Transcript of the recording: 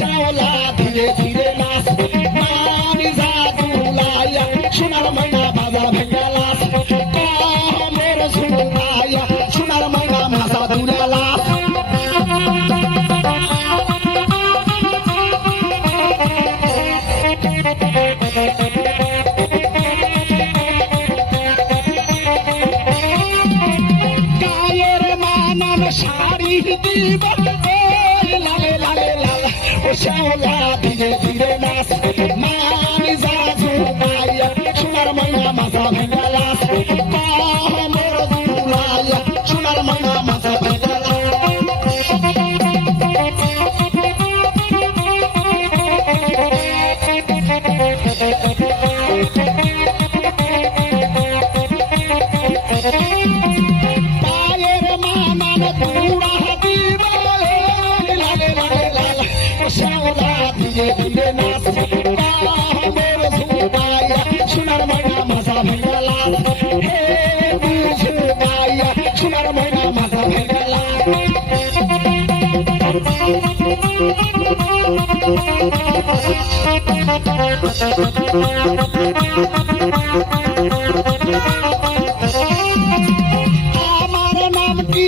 শ্যাওলা ধীরে ধীরে নাচ মানি জাদুলাইয়া সোনার ময়না বাজা ভেঙ্গা লাস কমের ঝুলাইয়া সোনার ময়না মাথা দূরে লাস গায়ের মানান শাড়ি দিব লালে লালে লাল ও শ্যাওলা ধীরে ধীরে নাচ মানি জাদুলাইয়া সোনার ময়না মাথা ভেঙ্গা লাস কমের ঝুলাইয়া সোনার ময়না মাথা ভেঙ্গা লাস পায়ের মানান পুরা দিব লালে লালে লাল ও শ্যাওলা ধীরে ধীরে নাচ কমের ঝুলাইয়া সোনার ময়না মাথা ভেঙ্গা লাস হে ঝুলাইয়া সোনার ময়না মাথা ভেঙ্গা লাস আমার নাম কি